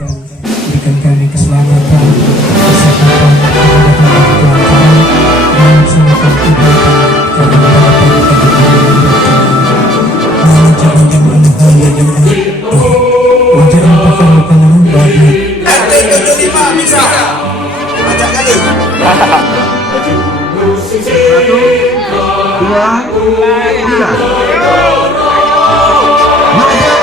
berikan kami keselamatan, kesehatan, kelancaran, dan selamatkan kita jangan jangan jangan jangan bagi RT 75 bisa ajak kali. Dua, tiga. Maju.